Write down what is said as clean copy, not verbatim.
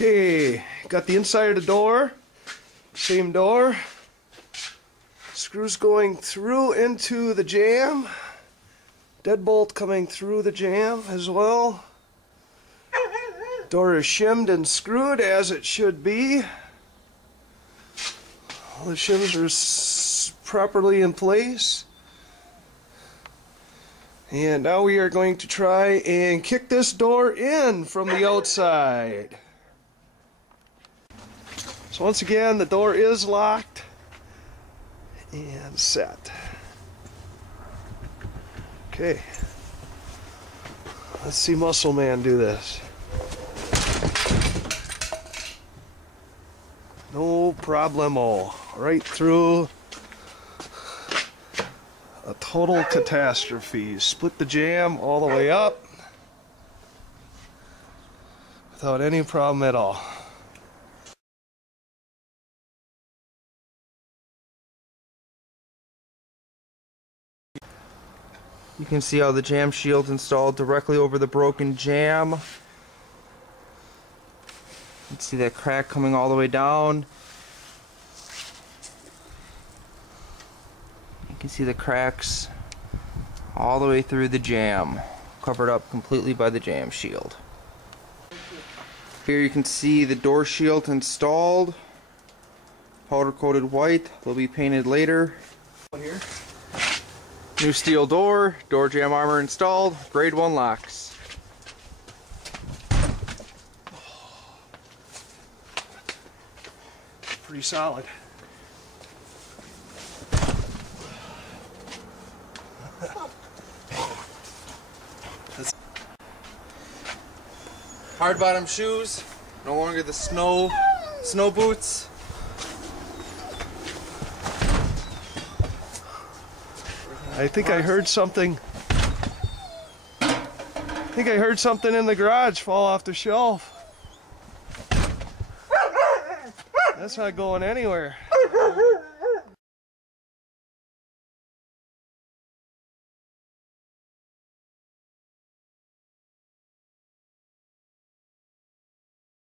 Okay, got the inside of the door, same door. Screws going through into the jamb. Deadbolt coming through the jamb as well. Door is shimmed and screwed as it should be. All the shims are properly in place. And now we are going to try and kick this door in from the outside. So once again, the door is locked and set. Okay, let's see Muscle Man do this. No problemo. Right through. A total catastrophe. Split the jamb all the way up without any problem at all. You can see how the jamb shield's installed directly over the broken jamb. You can see that crack coming all the way down. You can see the cracks all the way through the jamb, covered up completely by the jamb shield. Here you can see the door shield installed, powder coated white. They'll be painted later. Here. New steel door, Jamb Armor installed, grade 1 locks. Pretty solid. Hard bottom shoes, no longer the snow boots. I think I heard something. In the garage fall off the shelf. That's not going anywhere.